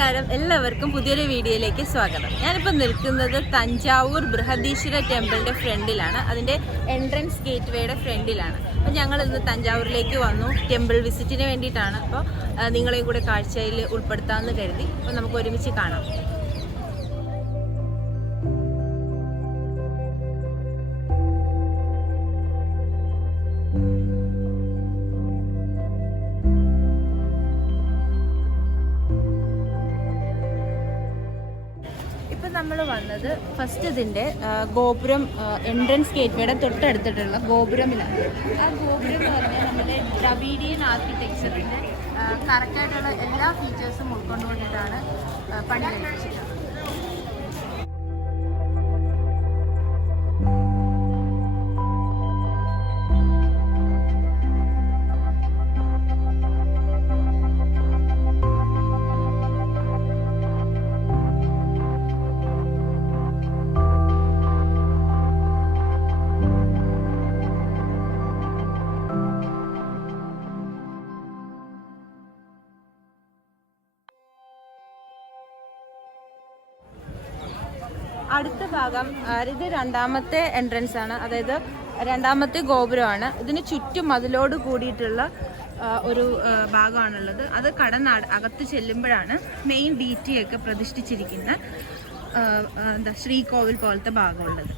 നമസ്കാരം, എല്ലാവർക്കും പുതിയൊരു വീഡിയോയിലേക്ക് സ്വാഗതം. ഞാനിപ്പോൾ നിൽക്കുന്നത് തഞ്ചാവൂർ ബൃഹദീശ്വര ടെമ്പിളിൻ്റെ ഫ്രണ്ടിലാണ്. അതിൻ്റെ എൻട്രൻസ് ഗേറ്റ് വേയുടെ ഫ്രണ്ടിലാണ്. അപ്പോൾ ഞങ്ങൾ ഇന്ന് തഞ്ചാവൂരിലേക്ക് വന്നു ടെമ്പിൾ വിസിറ്റിന് വേണ്ടിയിട്ടാണ്. അപ്പോൾ നിങ്ങളെയും കൂടെ കാഴ്ചയിൽ ഉൾപ്പെടുത്താമെന്ന് കരുതി. അപ്പോൾ നമുക്ക് ഒരുമിച്ച് കാണാം. നമ്മൾ വന്നത് ഫസ്റ്റ് ഇതിൻ്റെ ഗോപുരം എൻട്രൻസ് ഗേറ്റ്വേയുടെ തൊട്ടടുത്തിട്ടുള്ള ഗോപുരമിലാണ്. ആ ഗോപുരം എന്ന് പറഞ്ഞാൽ നമ്മുടെ ദ്രവീഡിയൻ ആർക്കിടെക്ചറിൻ്റെ കറക്റ്റായിട്ടുള്ള എല്ലാ ഫീച്ചേഴ്സും ഉൾക്കൊണ്ടുകൊണ്ടിട്ടാണ് പണി കഴിപ്പിച്ചിട്ടുള്ളത്. അടുത്ത ഭാഗം ഇത് രണ്ടാമത്തെ എൻട്രൻസ് ആണ്, അതായത് രണ്ടാമത്തെ ഗോപുരമാണ്. ഇതിന് ചുറ്റും മതിലോട് കൂടിയിട്ടുള്ള ഒരു ഭാഗമാണുള്ളത്. അത് അകത്ത് ചെല്ലുമ്പോഴാണ് മെയിൻ ഡീറ്റി ഒക്കെ പ്രതിഷ്ഠിച്ചിരിക്കുന്ന ശ്രീകോവിൽ പോലത്തെ ഭാഗമുള്ളത്.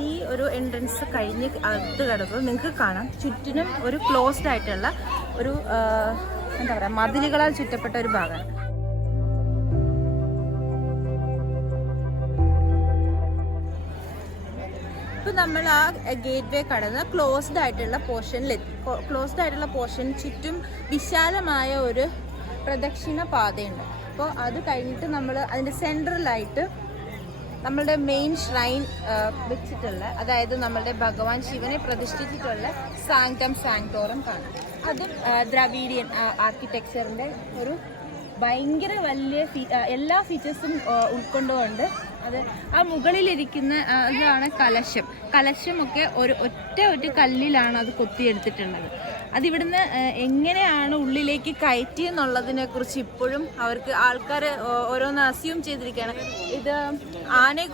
ഈ ഒരു എൻട്രൻസ് കഴിഞ്ഞ് അകത്ത് കിടക്കുന്നത് നിങ്ങൾക്ക് കാണാം. ചുറ്റിനും ഒരു ക്ലോസ്ഡ് ആയിട്ടുള്ള ഒരു എന്താ പറയുക, മതിലുകളാൽ ചുറ്റപ്പെട്ട ഒരു ഭാഗമാണ്. ഇപ്പം നമ്മൾ ആ ഗേറ്റ് വേ കടന്ന് ക്ലോസ്ഡ് ആയിട്ടുള്ള പോർഷനിലെത്തി. ക്ലോസ്ഡ് ആയിട്ടുള്ള പോർഷൻ ചുറ്റും വിശാലമായ ഒരു പ്രദക്ഷിണ പാതയുണ്ട്. അപ്പോൾ അത് കഴിഞ്ഞിട്ട് നമ്മൾ അതിൻ്റെ സെൻട്രലായിട്ട് നമ്മളുടെ മെയിൻ ഷ്രൈൻ വെച്ചിട്ടുള്ള, അതായത് നമ്മളുടെ ഭഗവാൻ ശിവനെ പ്രതിഷ്ഠിച്ചിട്ടുള്ള സാങ്ക്ടം സാങ്ക്ടോറം കാണാം. അതും ദ്രവീഡിയൻ ആർക്കിടെക്ചറിൻ്റെ ഒരു ഭയങ്കര വലിയ എല്ലാ ഫീച്ചേഴ്സും ഉൾക്കൊണ്ടുകൊണ്ട് അത് ആ മുകളിലിരിക്കുന്ന അതാണ് കലശമൊക്കെ ഒറ്റ കല്ലിലാണ് അത് കൊത്തിയെടുത്തിട്ടുള്ളത്. അതിവിടുന്ന് എങ്ങനെയാണ് ഉള്ളിലേക്ക് കയറ്റിയെന്നുള്ളതിനെ കുറിച്ച് ഇപ്പോഴും ആൾക്കാർ ഓരോന്ന് അസ്യൂം ചെയ്തിരിക്കുകയാണ്. ഇത് ആനയെ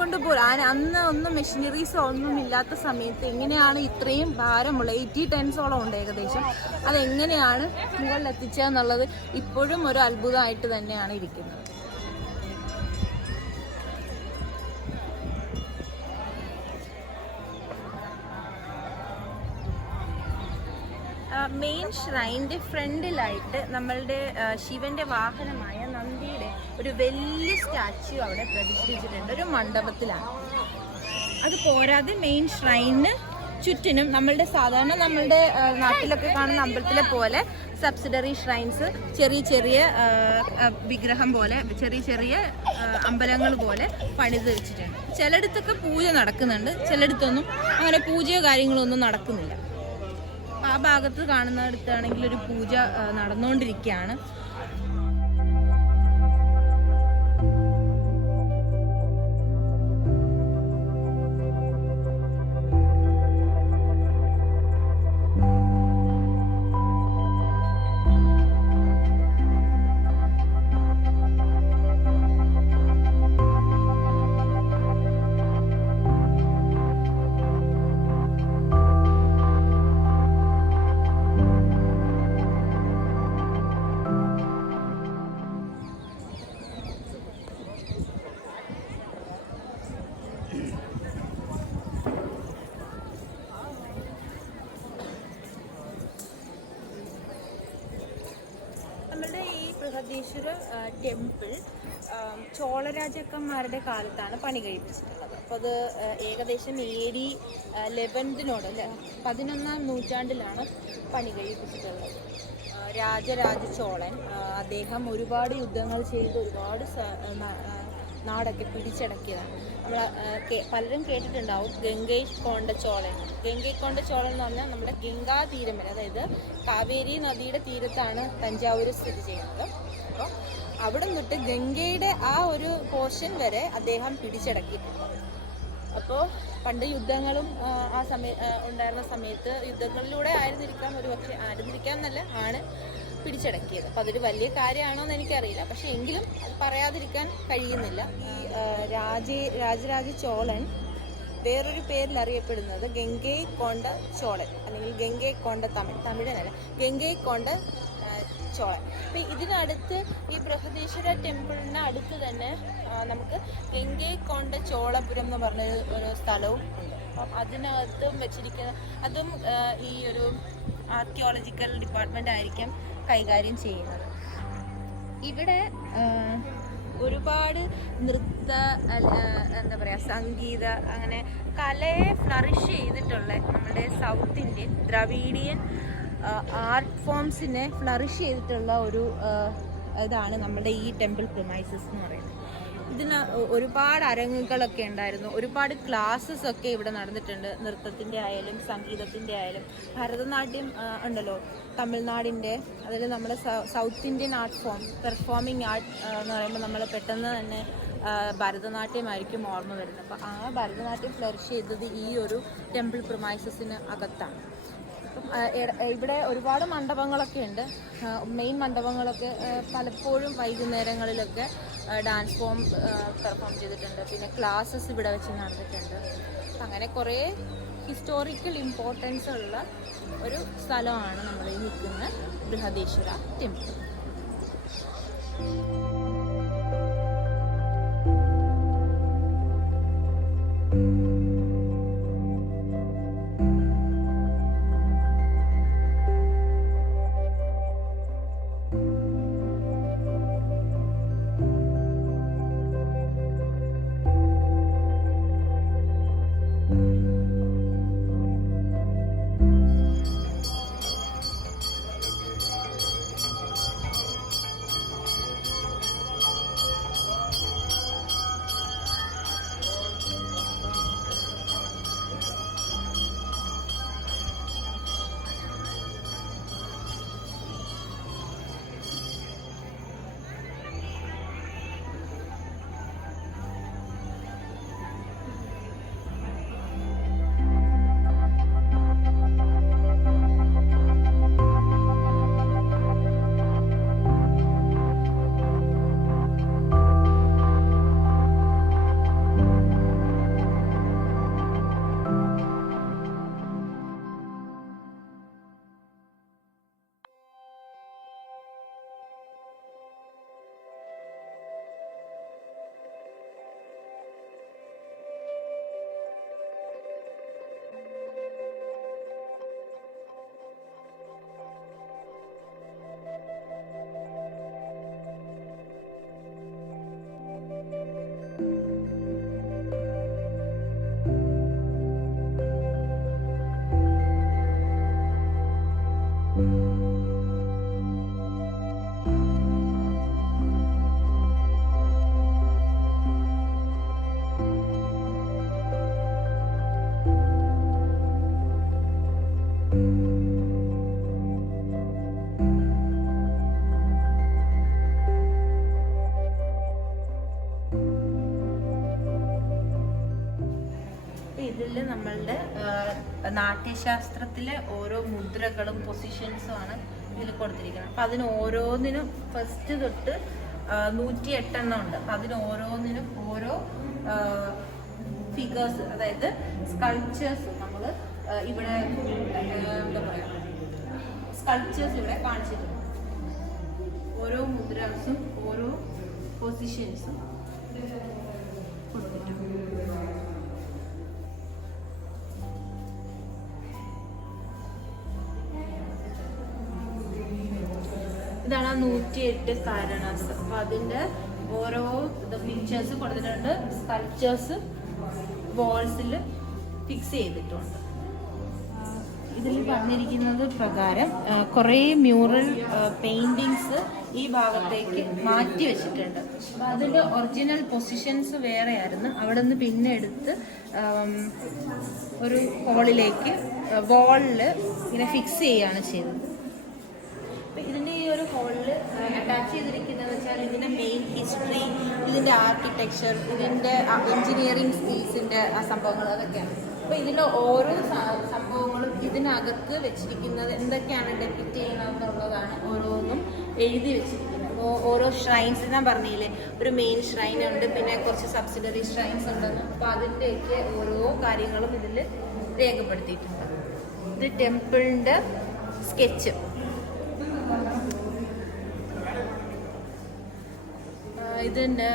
കൊണ്ട് പോലും അന്ന് ഒന്നും മെഷീനറീസോ ഒന്നും ഇല്ലാത്ത സമയത്ത് എങ്ങനെയാണ് ഇത്രയും ഭാരമുള്ള 80 ടൺസോളം ഉണ്ട് ഏകദേശം, അതെങ്ങനെയാണ് മുകളിലെത്തിച്ചതെന്നുള്ളത് ഇപ്പോഴും ഒരു അത്ഭുതമായിട്ട് തന്നെയാണ് ഇരിക്കുന്നത്. മെയിൻ ഷ്രൈൻ്റെ ഫ്രണ്ടിലായിട്ട് നമ്മളുടെ ശിവന്റെ വാഹനമായ നന്ദിയുടെ ഒരു വലിയ സ്റ്റാച്യു അവിടെ പ്രതിഷ്ഠിച്ചിട്ടുണ്ട്, ഒരു മണ്ഡപത്തിലാണ്. അത് പോരാതെ മെയിൻ ഷ്രൈനിന് ചുറ്റിനും സാധാരണ നമ്മളുടെ നാട്ടിലൊക്കെ കാണുന്ന അമ്പലത്തിലെ പോലെ സബ്സിഡറി ഷ്രൈൻസ്, ചെറിയ വിഗ്രഹം പോലെ ചെറിയ അമ്പലങ്ങൾ പോലെ പണിത് വെച്ചിട്ടുണ്ട്. ചിലയിടത്തൊക്കെ പൂജ നടക്കുന്നുണ്ട്, ചിലയിടത്തൊന്നും അങ്ങനെ പൂജയോ കാര്യങ്ങളോ ഒന്നും നടക്കുന്നില്ല. ആ ഭാഗത്ത് കാണുന്നിടത്താണെങ്കിൽ ഒരു പൂജ നടന്നുകൊണ്ടിരിക്കുകയാണ്. ബൃഹദീശ്വര ടെമ്പിൾ ചോള രാജാക്കന്മാരുടെ കാലത്താണ് പണി കഴിപ്പിച്ചിട്ടുള്ളത്. അപ്പോൾ അത് ഏകദേശം AD 11 അല്ലേ 11-ാം നൂറ്റാണ്ടിലാണ് പണി കഴിപ്പിച്ചിട്ടുള്ളത്. രാജരാജ ചോളൻ അദ്ദേഹം ഒരുപാട് യുദ്ധങ്ങൾ ചെയ്ത് ഒരുപാട് നാടൊക്കെ പിടിച്ചടക്കിയതാണ്. നമ്മൾ പലരും കേട്ടിട്ടുണ്ടാവും ഗംഗൈക്കൊണ്ട ചോളൻ. ഗംഗൈക്കൊണ്ട ചോളൻ എന്ന് പറഞ്ഞാൽ നമ്മുടെ ഗംഗാ തീരം വരെ, അതായത് കാവേരി നദിയുടെ തീരത്താണ് തഞ്ചാവൂർ സ്ഥിതി ചെയ്യുന്നത്. അപ്പോൾ അവിടെ നിന്നിട്ട് ഗംഗയുടെ ആ ഒരു പോർഷൻ വരെ അദ്ദേഹം പിടിച്ചടക്കിയിട്ടുണ്ട്. അപ്പോൾ പണ്ട് യുദ്ധങ്ങളും ആ ഉണ്ടായിരുന്ന സമയത്ത് യുദ്ധങ്ങളിലൂടെ ആയിരുന്നിരിക്കാം എന്നല്ല ആണ് പിടിച്ചടക്കിയത്. അപ്പോൾ അതൊരു വലിയ കാര്യമാണോ എന്ന് എനിക്കറിയില്ല. പക്ഷെ എങ്കിലും അത് പറയാതിരിക്കാൻ കഴിയുന്നില്ല. ഈ രാജരാജ ചോളൻ വേറൊരു പേരിൽ അറിയപ്പെടുന്നത് ഗംഗൈക്കൊണ്ട ചോളൻ, അല്ലെങ്കിൽ ഗംഗൈക്കൊണ്ട തമിഴനല്ല ഗംഗൈക്കൊണ്ട ചോളൻ. അപ്പം ഇതിനടുത്ത് ഈ ബൃഹദീശ്വര ടെമ്പിളിന് അടുത്ത് തന്നെ നമുക്ക് ഗംഗൈക്കൊണ്ട ചോളപുരം എന്ന് പറഞ്ഞ ഒരു സ്ഥലവും ഉണ്ട്. അപ്പം അതിനകത്തും വെച്ചിരിക്കുന്ന അതും ഈ ഒരു ആർക്കിയോളജിക്കൽ ഡിപ്പാർട്ട്മെന്റ് ആയിരിക്കും കൈകാര്യം ചെയ്യുന്നത്. ഇവിടെ ഒരുപാട് നൃത്ത എന്താ പറയുക സംഗീത അങ്ങനെ കലയെ ഫ്ലറിഷ് ചെയ്തിട്ടുള്ള നമ്മുടെ സൗത്ത് ഇന്ത്യൻ ദ്രവീഡിയൻ ആർട്ട് ഫോംസിനെ ഫ്ലറിഷ് ചെയ്തിട്ടുള്ള ഒരു ഇതാണ് നമ്മുടെ ഈ ടെമ്പിൾ പ്രിമൈസസ് എന്ന് പറയുന്നത്. ഇതിന് ഒരുപാട് അരങ്ങുകളൊക്കെ ഉണ്ടായിരുന്നു, ഒരുപാട് ക്ലാസ്സസ് ഒക്കെ ഇവിടെ നടന്നിട്ടുണ്ട്. നൃത്തത്തിൻ്റെ ആയാലും സംഗീതത്തിൻ്റെ ആയാലും ഭരതനാട്യം ഉണ്ടല്ലോ തമിഴ്നാടിൻ്റെ, അതിൽ നമ്മുടെ South Indian art form performing art എന്ന് പറയുമ്പോൾ നമ്മൾ പെട്ടെന്ന് തന്നെ ഭരതനാട്യമായിരിക്കും ഓർമ്മ വരുന്നത്. അപ്പോൾ ആ ഭരതനാട്യം ഫ്ലറിഷ് ചെയ്തത് ഈ ഒരു ടെമ്പിൾ പ്രിമൈസസിന് അകത്താണ്. ഇവിടെ ഒരുപാട് മണ്ഡപങ്ങളൊക്കെ ഉണ്ട്. മെയിൻ മണ്ഡപങ്ങളൊക്കെ പലപ്പോഴും വൈകുന്നേരങ്ങളിലൊക്കെ ഡാൻസ് ഫോം പെർഫോം ചെയ്തിട്ടുണ്ട്. പിന്നെ ക്ലാസ്സസ് ഇവിടെ വെച്ച് നടന്നിട്ടുണ്ട്. അങ്ങനെ കുറേ ഹിസ്റ്റോറിക്കൽ ഇമ്പോർട്ടൻസ് ഉള്ള ഒരു സ്ഥലമാണ് നമ്മൾ ഈ നിൽക്കുന്ന ബൃഹദീശ്വര ടെമ്പിൾ. ഇതിൽ നമ്മളുടെ നാട്യശാസ്ത്രത്തിലെ ഓരോ മുദ്രകളും പൊസിഷൻസും ആണ് ഇതിൽ കൊടുത്തിരിക്കുന്നത്. അപ്പം അതിന് ഓരോന്നിനും ഫസ്റ്റ് തൊട്ട് 108 എണ്ണം ഉണ്ട്. അപ്പം അതിന് ഓരോന്നിനും ഓരോ ഫിഗേഴ്സ്, അതായത് സ്കൾപ്ചേഴ്സ് നമ്മൾ ഇവിടെ എന്താ പറയുക സ്കൾപ്ചേഴ്സ് ഇവിടെ കാണിച്ചിട്ടുണ്ട്. ഓരോ മുദ്രാസും ഓരോ പൊസിഷൻസും കൊടുത്തിട്ടുണ്ട്. ഇതാണ് ആ 108 കാരണാസ്. അപ്പൊ അതിന്റെ ഓരോ പിക്ചേഴ്സ് കൊടുത്തിട്ടുണ്ട്, സ്കൾപ്ചേഴ്സ് വാൾസിൽ ഫിക്സ് ചെയ്തിട്ടുണ്ട്. ഇതിൽ പറഞ്ഞിരിക്കുന്നത് പ്രകാരം കുറേ മ്യൂറൽ പെയിന്റിങ്സ് ഈ ഭാഗത്തേക്ക് മാറ്റി വെച്ചിട്ടുണ്ട്. അപ്പോൾ അതിൻ്റെ ഒറിജിനൽ പൊസിഷൻസ് വേറെ ആയിരുന്നു. അവിടെ നിന്ന് പിന്നെ എടുത്ത് ഒരു ഹോളിലേക്ക് വാളിൽ ഇങ്ങനെ ഫിക്സ് ചെയ്യുകയാണ് ചെയ്തത്. അപ്പം ഇതിൻ്റെ ഈ ഒരു ഹോളിൽ അറ്റാച്ച് ചെയ്തിരിക്കുന്നത് വെച്ചാൽ ഇതിൻ്റെ മെയിൻ ഹിസ്റ്ററി, ഇതിൻ്റെ ആർക്കിടെക്ചർ, ഇതിൻ്റെ എൻജിനീയറിംഗ് സ്കിൽസിൻ്റെ ആ സംഭവങ്ങൾ അതൊക്കെയാണ്. അപ്പോൾ ഇതിൻ്റെ ഓരോ സംഭവങ്ങളും ഇതിനകത്ത് വെച്ചിരിക്കുന്നത് എന്തൊക്കെയാണ് ഡെപ്പിക്റ്റ് ചെയ്യണമെന്നുള്ളതാണ് ഓരോന്നും എഴുതി വെച്ചിരിക്കുന്നത്. അപ്പോൾ ഓരോ ഷ്രൈൻസ് ഞാൻ പറഞ്ഞില്ലേ, ഒരു മെയിൻ ഷ്രൈൻ ഉണ്ട്, പിന്നെ കുറച്ച് സബ്സിഡറി ഷ്രൈൻസ് ഉണ്ടെന്ന്. അപ്പോൾ അതിൻ്റെയൊക്കെ ഓരോ കാര്യങ്ങളും ഇതിൽ രേഖപ്പെടുത്തിയിട്ടുണ്ട്. ഇത് ടെമ്പിളിൻ്റെ സ്കെച്ച്. ഇതിൻ്റെ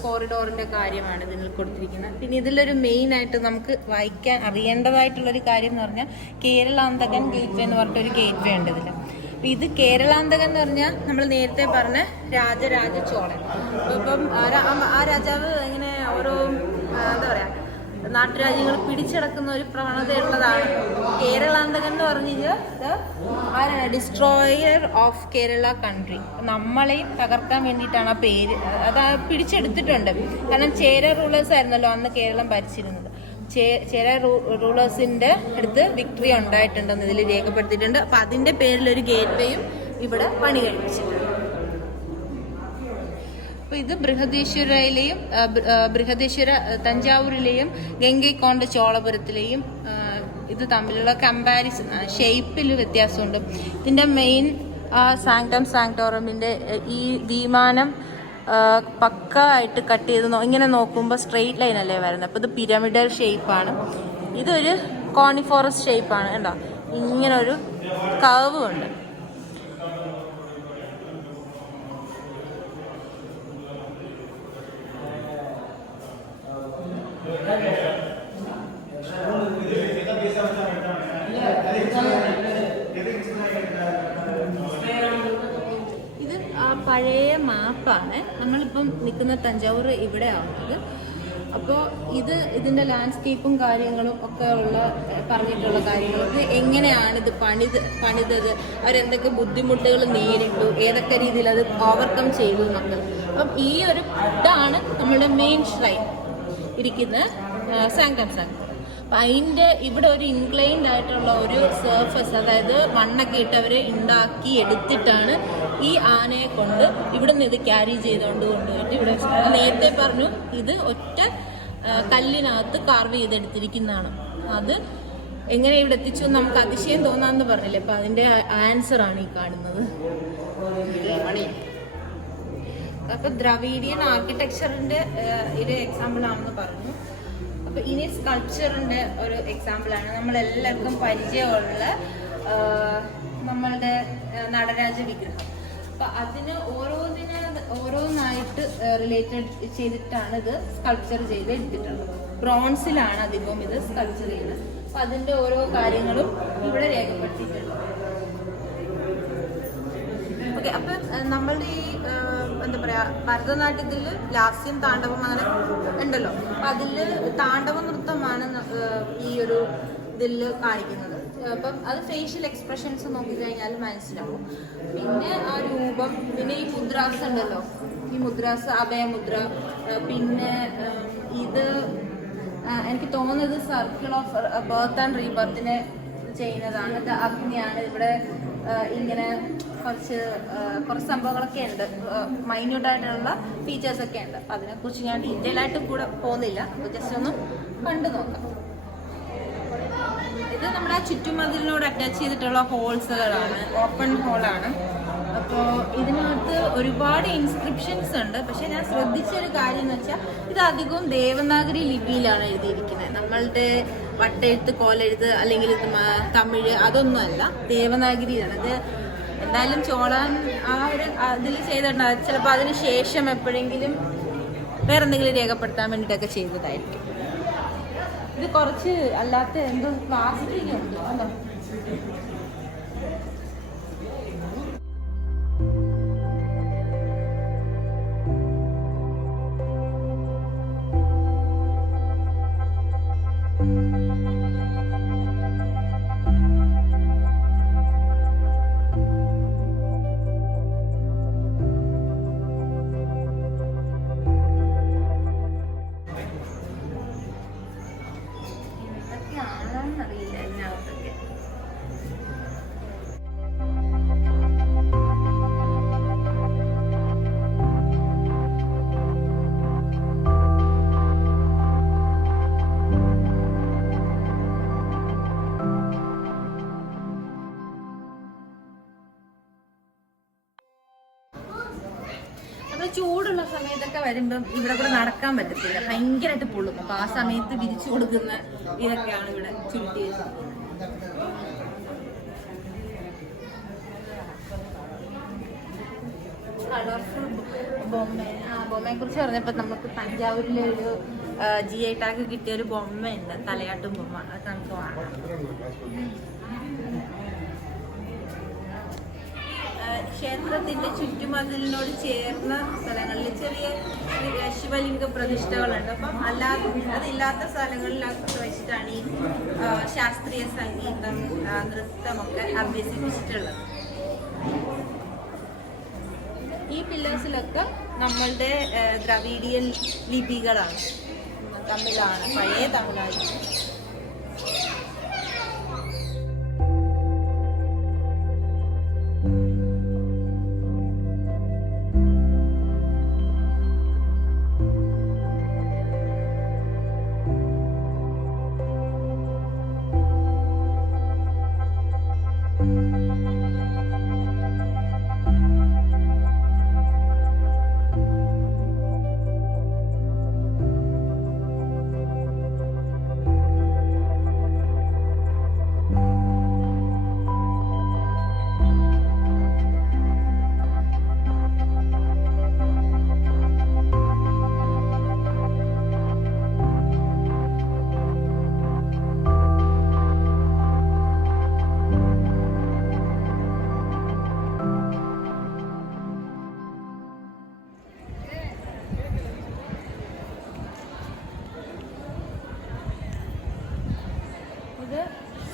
കോറിഡോറിൻ്റെ കാര്യമാണ് ഇതിൽ കൊടുത്തിരിക്കുന്നത്. പിന്നെ ഇതിലൊരു മെയിനായിട്ട് നമുക്ക് വായിക്കാൻ അറിയേണ്ടതായിട്ടുള്ളൊരു കാര്യം എന്ന് പറഞ്ഞാൽ കേരളാന്തകൻ ഗേറ്റ് വേ എന്ന് പറഞ്ഞിട്ടൊരു ഗേറ്റ് വേ ഉണ്ട് ഇതിൽ. അപ്പം ഇത് കേരളാന്തകൻ എന്ന് പറഞ്ഞാൽ നമ്മൾ നേരത്തെ പറഞ്ഞ രാജരാജ ചോളൻ. ഇപ്പം ആ രാജാവ് ഇങ്ങനെ ഓരോ എന്താ പറയുക നാട്ടുരാജ്യങ്ങൾ പിടിച്ചടക്കുന്ന ഒരു പ്രവണതയുള്ളതാണ്. കേരളാന്തകൻ എന്ന് പറഞ്ഞു കഴിഞ്ഞാൽ ഡിസ്ട്രോയർ ഓഫ് കേരള കൺട്രി. നമ്മളെ തകർക്കാൻ വേണ്ടിയിട്ടാണ് ആ പേര്. അത് പിടിച്ചെടുത്തിട്ടുണ്ട്. കാരണം ചേര റൂളേഴ്സ് ആയിരുന്നല്ലോ അന്ന് കേരളം ഭരിച്ചിരുന്നത്. ചേര റൂളേഴ്സിൻ്റെ അടുത്ത് വിക്ടറി ഉണ്ടായിട്ടുണ്ടെന്ന് ഇതിൽ രേഖപ്പെടുത്തിയിട്ടുണ്ട്. അപ്പം അതിൻ്റെ പേരിലൊരു ഗേറ്റ് വേയും ഇവിടെ പണി കഴിപ്പിച്ചിട്ടുണ്ട്. അപ്പോൾ ഇത് ബൃഹദീശ്വരയിലെയും തഞ്ചാവൂരിലെയും ഗംഗൈക്കൊണ്ട ചോളപുരത്തിലെയും ഇത് തമ്മിലുള്ള കമ്പാരിസൺ, ഷേപ്പിൽ വ്യത്യാസമുണ്ട്. ഇതിൻ്റെ മെയിൻ സാങ്ക്ടം സാങ്ക്ടോറമിൻ്റെ ഈ വിമാനം പക്ക ആയിട്ട് കട്ട് ചെയ്ത് ഇങ്ങനെ നോക്കുമ്പോൾ സ്ട്രെയിറ്റ് ലൈൻ അല്ലേ വരുന്നത്. അപ്പോൾ ഇത് പിരമിഡൽ ഷേപ്പാണ്. ഇതൊരു കോണിഫോറസ് ഷേപ്പാണ്. കണ്ടോ, ഇങ്ങനൊരു കർവും ഉണ്ട്. ഇത് പഴയ മാപ്പാണ്. നമ്മളിപ്പം നിൽക്കുന്ന തഞ്ചാവൂർ ഇവിടെ ആവുന്നത്. അപ്പോൾ ഇതിൻ്റെ ലാൻഡ്സ്കേപ്പും കാര്യങ്ങളും ഒക്കെ പറഞ്ഞിട്ടുള്ള കാര്യങ്ങൾ, ഇത് എങ്ങനെയാണ് ഇത് പണിതത്, അവരെന്തൊക്കെ ബുദ്ധിമുട്ടുകൾ നേരിട്ടു, ഏതൊക്കെ രീതിയിൽ അത് ഓവർകം ചെയ്തു എന്നൊക്കെ. അപ്പം ഈ ഒരു ഇതാണ് നമ്മുടെ മെയിൻ ഷ്രൈൻ ഇരിക്കുന്ന സാങ്ക്ടം സാങ്ക്ടം. അപ്പം അതിൻ്റെ ഇവിടെ ഒരു ഇൻക്ലൈൻഡ് ആയിട്ടുള്ള ഒരു സർഫസ്, അതായത് മണ്ണൊക്കെ ഇട്ട് അവർ ഉണ്ടാക്കി എടുത്തിട്ടാണ് ഈ ആനയെ കൊണ്ട് ഇവിടെ നിന്ന് ഇത് ക്യാരി കൊണ്ടുപോയിട്ട് ഇവിടെ നേരത്തെ പറഞ്ഞു ഇത് ഒറ്റ കല്ലിനകത്ത് കാർവ് ചെയ്തെടുത്തിരിക്കുന്നതാണ്. അത് എങ്ങനെ ഇവിടെ എത്തിച്ചു നമുക്ക് അതിശയം തോന്നാമെന്ന് പറഞ്ഞില്ലേ. അപ്പം അതിൻ്റെ ആൻസറാണ് ഈ കാണുന്നത്. അപ്പം ദ്രവീഡിയൻ ആർക്കിടെക്ചറിൻ്റെ ഒരു എക്സാമ്പിൾ ആണെന്ന് പറഞ്ഞു. അപ്പം ഇനി സ്കൾപ്ചറിൻ്റെ ഒരു എക്സാമ്പിളാണ് നമ്മളെല്ലാവർക്കും പരിചയമുള്ള നമ്മളുടെ നടരാജ വിഗ്രഹം. അപ്പം അതിന് ഓരോന്നായിട്ട് റിലേറ്റഡ് ചെയ്തിട്ടാണ് ഇത് സ്കൾപ്ചർ ചെയ്ത് എടുത്തിട്ടുള്ളത്. ബ്രോൺസിലാണ് അധികവും ഇത് സ്കൾപ്ചർ ചെയ്യുന്നത്. അപ്പം അതിൻ്റെ ഓരോ കാര്യങ്ങളും ഇവിടെ രേഖപ്പെടുത്തിയിട്ടുണ്ട്. ഓക്കെ, അപ്പം നമ്മളുടെ ഈ എന്താ പറയുക ഭരതനാട്യത്തിൽ ലാസ്യം താണ്ഡവം അങ്ങനെ ഉണ്ടല്ലോ. അപ്പം അതിൽ താണ്ഡവ നൃത്തമാണ് ഈ ഒരു ഇതിൽ കാണിക്കുന്നത്. അപ്പം അത് ഫേഷ്യൽ എക്സ്പ്രഷൻസ് നോക്കിക്കഴിഞ്ഞാൽ മനസ്സിലാവും. പിന്നെ ആ രൂപം, പിന്നെ ഈ മുദ്രാസ് ഉണ്ടല്ലോ, ഈ മുദ്രാസ് അഭയമുദ്ര. പിന്നെ ഇത് എനിക്ക് തോന്നുന്നത് സർക്കിൾ ഓഫ് ബർത്ത് ആൻഡ് റീബർത്തിനെ ചെയ്യുന്നതാണ്. ഇത് അഗ്നിയാണ്. ഇവിടെ ഇങ്ങനെ കുറച്ച് സംഭവങ്ങളൊക്കെ ഉണ്ട്, മൈന്യൂട്ടായിട്ടുള്ള ഫീച്ചേഴ്സൊക്കെ ഉണ്ട്. അപ്പം അതിനെക്കുറിച്ച് ഞാൻ ഡീറ്റെയിൽ ആയിട്ട് കൂടെ പോകുന്നില്ല. അപ്പോൾ ജസ്റ്റ് ഒന്ന് കണ്ടു നോക്കാം. ഇത് നമ്മുടെ ചുറ്റുമതിലിനോട് അറ്റാച്ച് ചെയ്തിട്ടുള്ള ഹോൾസുകളാണ്, ഓപ്പൺ ഹോളാണ്. അപ്പോൾ ഇതിനകത്ത് ഒരുപാട് ഇൻസ്ക്രിപ്ഷൻസ് ഉണ്ട്. പക്ഷെ ഞാൻ ശ്രദ്ധിച്ചൊരു കാര്യം എന്ന് വെച്ചാൽ ഇത് അധികവും ദേവനാഗരി ലിപിയിലാണ് എഴുതിയിരിക്കുന്നത്. നമ്മളുടെ വട്ടെഴുത്ത്, കോലെഴുത്ത് അല്ലെങ്കിൽ തമിഴ് അതൊന്നുമല്ല, ദേവനാഗരിയാണ്. അത് എന്തായാലും ചോളൻ ആ ഒരു ഇതിൽ ചെയ്തിട്ടുണ്ടാകും. ചിലപ്പോൾ അതിന് ശേഷം എപ്പോഴെങ്കിലും വേറെന്തെങ്കിലും രേഖപ്പെടുത്താൻ വേണ്ടിയിട്ടൊക്കെ ചെയ്തതായിരിക്കും. ഇത് കുറച്ച് അല്ലാത്ത എന്തോ പ്ലാസ്റ്റിക് ഉണ്ട്. അറിയില്ല ഇതിനകത്തൊക്കെ. ചൂടുള്ള സമയത്തൊക്കെ വരുമ്പം ഇവിടെ കൂടെ നടക്കാൻ പറ്റത്തില്ല, ഭയങ്കരമായിട്ട് പൊള്ളും. അപ്പൊ ആ സമയത്ത് വിരിച്ചു കൊടുക്കുന്ന ഇതൊക്കെയാണ് ഇവിടെ ചുരുട്ടി വെച്ചിരിക്കുന്നത്. കളർഫുൾ ബൊമ്മയെ കുറിച്ച് പറഞ്ഞപ്പോ നമുക്ക് തഞ്ചാവൂരിലെ ഒരു GI ടാഗ് കിട്ടിയ ഒരു ബൊമ്മയുണ്ട്, തലയാട്ടും ബൊമ്മ. അത് നമുക്ക് വാങ്ങാം. ക്ഷേത്രത്തിന്റെ ചുറ്റുമതിലിനോട് ചേർന്ന സ്ഥലങ്ങളിൽ ചെറിയ ശിവലിംഗ പ്രതിഷ്ഠകളുണ്ട്. അപ്പം അതില്ലാത്ത സ്ഥലങ്ങളിലൊക്കെ വെച്ചിട്ടാണ് ഈ ശാസ്ത്രീയ സംഗീതം, നൃത്തമൊക്കെ അഭ്യസിപ്പിച്ചിട്ടുള്ളത്. ഈ പില്ലേഴ്സിലൊക്കെ നമ്മളുടെ ദ്രവീഡിയൻ ലിപികളാണ്, തമിഴാണ്, പഴയ തമിഴാണ്.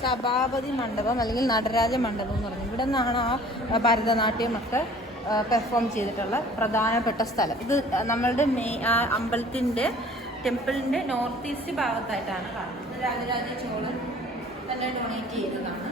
സഭാപതി മണ്ഡപം അല്ലെങ്കിൽ നടരാജ മണ്ഡപം എന്ന് പറഞ്ഞു. ഇവിടെ നിന്നാണ് ആ ഭരതനാട്യമൊക്കെ പെർഫോം ചെയ്തിട്ടുള്ള പ്രധാനപ്പെട്ട സ്ഥലം. ഇത് നമ്മളുടെ അമ്പലത്തിൻ്റെ ടെമ്പിളിൻ്റെ നോർത്ത് ഈസ്റ്റ് ഭാഗത്തായിട്ടാണ് കാണുന്നത്. രാജരാജ ചോളൻ തന്നെ ഡൊണേറ്റ് ചെയ്തതാണ്.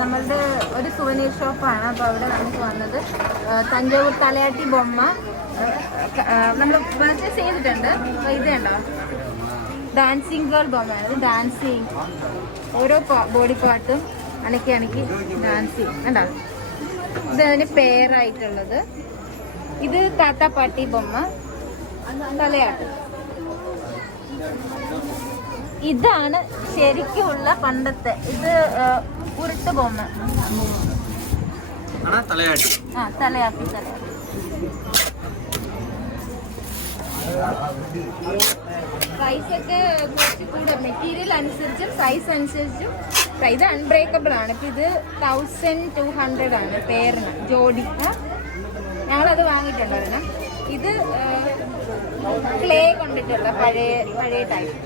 നമ്മളുടെ ഒരു സുവനീർ ഷോപ്പാണ്. അപ്പോൾ അവിടെ നമുക്ക് വന്നത് തഞ്ചാവൂർ തലയാട്ടി ബൊമ്മ നമ്മൾ പർച്ചേസ് ചെയ്തിട്ടുണ്ട്. അപ്പോൾ ഇത് കണ്ടോ, ഡാൻസിങ് ഗേൾ ബൊമ്മയാണ്. ഡാൻസിങ് ഓരോ ബോഡി പാർട്ടും അണക്കി ഡാൻസിങ് കണ്ടോ. ഇത് അതിന് പെയറായിട്ടുള്ളത്. ഇത് താത്താപ്പാട്ടി ബൊമ്മ തലയാട്ട്. ഇതാണ് ശരിക്കുള്ള പണ്ടത്തെ. ഇത് ഉരുട്ട് ബൊമ്മ. തലയാട്ടി. പ്രൈസൊക്കെ കുറച്ച് കൂടെ മെറ്റീരിയൽ അനുസരിച്ചും സൈസ് അനുസരിച്ചും. ഇത് അൺബ്രേക്കബിൾ ആണ്. ഇപ്പം ഇത് 1200 ആണ് പെയറിന്, ജോഡി. ഞങ്ങളത് വാങ്ങിയിട്ടുണ്ടായിരുന്നു. ഇത് ക്ലേ കൊണ്ടിട്ടുള്ള പഴയ ടൈപ്പ്.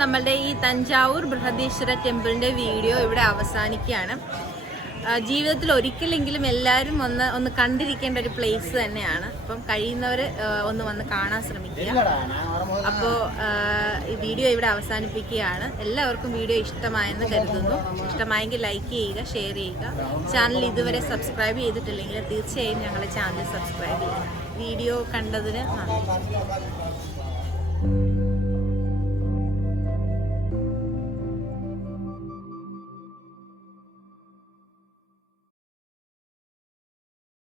നമ്മളുടെ ഈ തഞ്ചാവൂർ ബൃഹദീശ്വര ടെമ്പിളിന്റെ വീഡിയോ ഇവിടെ അവസാനിക്കുകയാണ്. ജീവിതത്തിൽ ഒരിക്കലെങ്കിലും എല്ലാവരും ഒന്ന് കണ്ടിരിക്കേണ്ട ഒരു പ്ലേസ് തന്നെയാണ്. അപ്പം കഴിയുന്നവർ ഒന്ന് വന്ന് കാണാൻ ശ്രമിക്കുക. അപ്പോൾ ഈ വീഡിയോ ഇവിടെ അവസാനിപ്പിക്കുകയാണ്. എല്ലാവർക്കും വീഡിയോ ഇഷ്ടമായെന്ന് കരുതുന്നു. ഇഷ്ടമായെങ്കിൽ ലൈക്ക് ചെയ്യുക, ഷെയർ ചെയ്യുക. ചാനൽ ഇതുവരെ സബ്സ്ക്രൈബ് ചെയ്തിട്ടില്ലെങ്കിൽ തീർച്ചയായും ഞങ്ങളുടെ ചാനൽ സബ്സ്ക്രൈബ് ചെയ്യുക. വീഡിയോ കണ്ടതിന് നന്ദി.